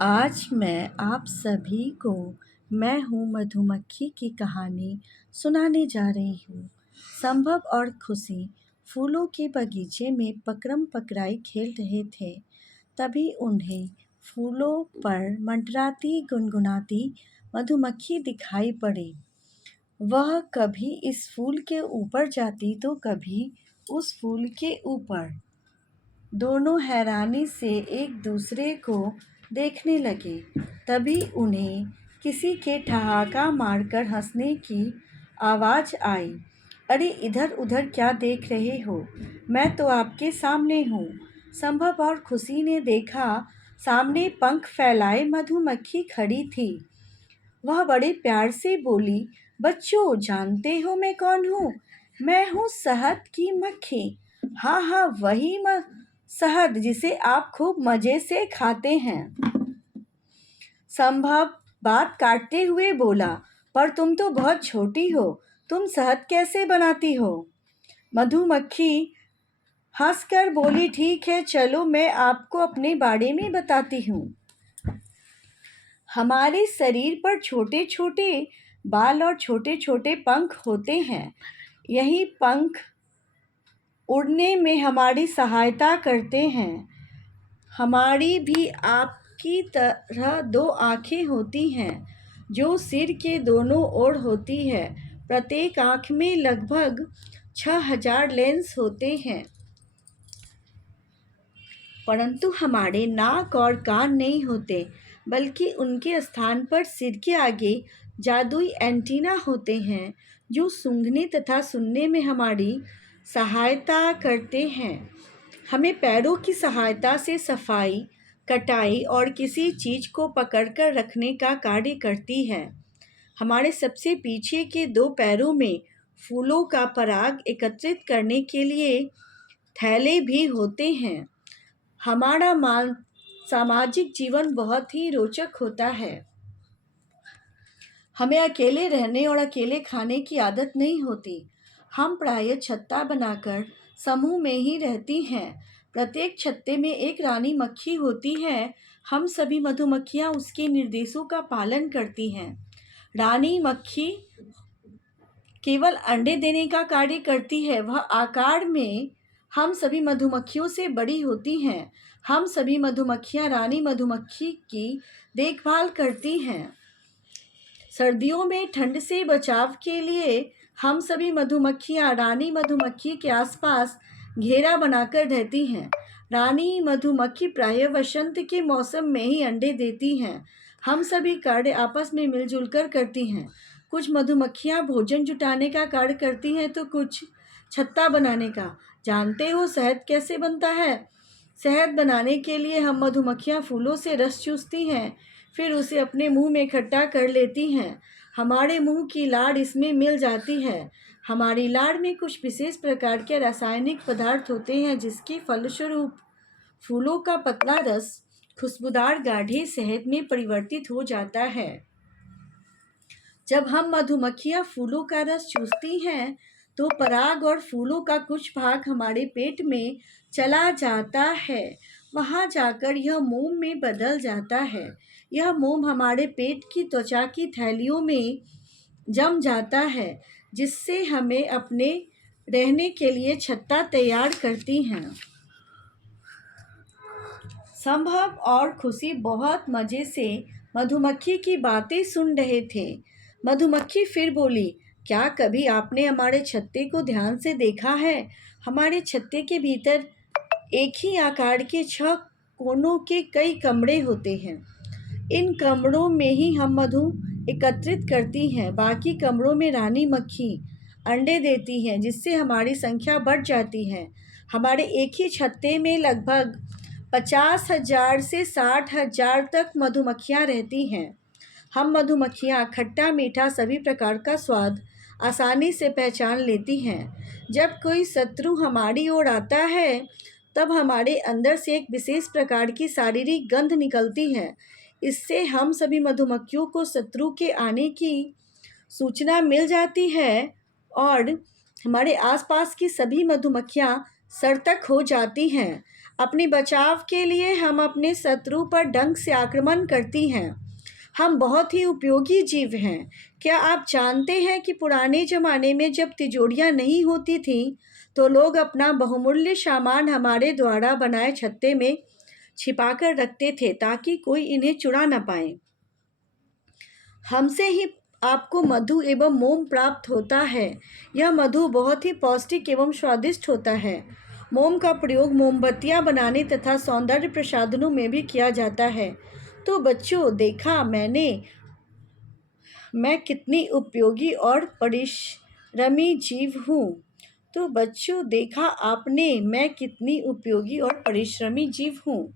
आज मैं आप सभी को मैं हूँ मधुमक्खी की कहानी सुनाने जा रही हूँ। संभव और खुशी फूलों के बगीचे में पकड़म पकड़ाई खेल रहे थे। तभी उन्हें फूलों पर मंडराती गुनगुनाती मधुमक्खी दिखाई पड़ी। वह कभी इस फूल के ऊपर जाती तो कभी उस फूल के ऊपर। दोनों हैरानी से एक दूसरे को देखने लगे। तभी उन्हें किसी के ठहाका मारकर हंसने की आवाज़ आई। अरे इधर उधर क्या देख रहे हो? मैं तो आपके सामने हूँ। संभव और खुशी ने देखा, सामने पंख फैलाए मधुमक्खी खड़ी थी। वह बड़े प्यार से बोली, बच्चों जानते हो मैं कौन हूँ? मैं हूँ शहद की मक्खी। हाँ हाँ, वही शहद जिसे आप खूब मज़े से खाते हैं। संभव बात काटते हुए बोला, पर तुम तो बहुत छोटी हो, तुम शहद कैसे बनाती हो? मधुमक्खी हंसकर बोली, ठीक है चलो मैं आपको अपने बारे में बताती हूँ। हमारे शरीर पर छोटे छोटे बाल और छोटे छोटे पंख होते हैं। यही पंख उड़ने में हमारी सहायता करते हैं। हमारी भी आपकी तरह दो आँखें होती हैं जो सिर के दोनों ओर होती है। प्रत्येक आँख में लगभग 6000 लेंस होते हैं। परंतु हमारे नाक और कान नहीं होते, बल्कि उनके स्थान पर सिर के आगे जादुई एंटीना होते हैं जो सूंघने तथा सुनने में हमारी सहायता करते हैं। हमें पैरों की सहायता से सफाई, कटाई और किसी चीज़ को पकड़कर रखने का कार्य करती है। हमारे सबसे पीछे के दो पैरों में फूलों का पराग एकत्रित करने के लिए थैले भी होते हैं। हमारा सामाजिक जीवन बहुत ही रोचक होता है। हमें अकेले रहने और अकेले खाने की आदत नहीं होती। हम प्रायः छत्ता बनाकर समूह में ही रहती हैं। प्रत्येक छत्ते में एक रानी मक्खी होती है। हम सभी मधुमक्खियाँ उसके निर्देशों का पालन करती हैं। रानी मक्खी केवल अंडे देने का कार्य करती है। वह आकार में हम सभी मधुमक्खियों से बड़ी होती हैं। हम सभी मधुमक्खियाँ रानी मधुमक्खी की देखभाल करती हैं। सर्दियों में ठंड से बचाव के लिए हम सभी मधुमक्खियाँ रानी मधुमक्खी के आसपास घेरा बनाकर रहती हैं। रानी मधुमक्खी प्रायः वसंत के मौसम में ही अंडे देती हैं। हम सभी कार्य आपस में मिलजुल कर करती हैं। कुछ मधुमक्खियाँ भोजन जुटाने का कार्य करती हैं तो कुछ छत्ता बनाने का। जानते हो शहद कैसे बनता है? शहद बनाने के लिए हम मधुमक्खियाँ फूलों से रस चूसती हैं, फिर उसे अपने मुंह में इकट्ठा कर लेती हैं। हमारे मुंह की लाड़ इसमें मिल जाती है। हमारी लाड़ में कुछ विशेष प्रकार के रासायनिक पदार्थ होते हैं जिसके फलस्वरूप फूलों का पतला रस खुशबूदार गाढ़े शहद में परिवर्तित हो जाता है। जब हम मधुमक्खियाँ फूलों का रस चूसती हैं तो पराग और फूलों का कुछ भाग हमारे पेट में चला जाता है। वहाँ जाकर यह मोम में बदल जाता है। यह मोम हमारे पेट की त्वचा की थैलियों में जम जाता है, जिससे हमें अपने रहने के लिए छत्ता तैयार करती हैं। संभव और खुशी बहुत मज़े से मधुमक्खी की बातें सुन रहे थे। मधुमक्खी फिर बोली, क्या कभी आपने हमारे छत्ते को ध्यान से देखा है? हमारे छत्ते के भीतर एक ही आकार के 6 कोनों के कई कमरे होते हैं। इन कमरों में ही हम मधु एकत्रित करती हैं। बाकी कमरों में रानी मक्खी अंडे देती हैं, जिससे हमारी संख्या बढ़ जाती है। हमारे एक ही छत्ते में लगभग 50,000 से 60,000 तक मधुमक्खियाँ रहती हैं। हम मधुमक्खियाँ खट्टा मीठा सभी प्रकार का स्वाद आसानी से पहचान लेती हैं। जब कोई शत्रु हमारी ओर आता है तब हमारे अंदर से एक विशेष प्रकार की शारीरिक गंध निकलती है। इससे हम सभी मधुमक्खियों को शत्रु के आने की सूचना मिल जाती है और हमारे आसपास की सभी मधुमक्खियाँ सतर्क हो जाती हैं। अपने बचाव के लिए हम अपने शत्रु पर डंक से आक्रमण करती हैं। हम बहुत ही उपयोगी जीव हैं। क्या आप जानते हैं कि पुराने ज़माने में जब तिजोरियां नहीं होती थीं, तो लोग अपना बहुमूल्य सामान हमारे द्वारा बनाए छत्ते में छिपाकर रखते थे ताकि कोई इन्हें चुरा न पाए। हमसे ही आपको मधु एवं मोम प्राप्त होता है। यह मधु बहुत ही पौष्टिक एवं स्वादिष्ट होता है। मोम का प्रयोग मोमबत्तियां बनाने तथा सौंदर्य प्रसाधनों में भी किया जाता है। तो बच्चों, देखा मैं कितनी उपयोगी और परिश्रमी जीव हूँ। तो बच्चों, देखा आपने मैं कितनी उपयोगी और परिश्रमी जीव हूँ।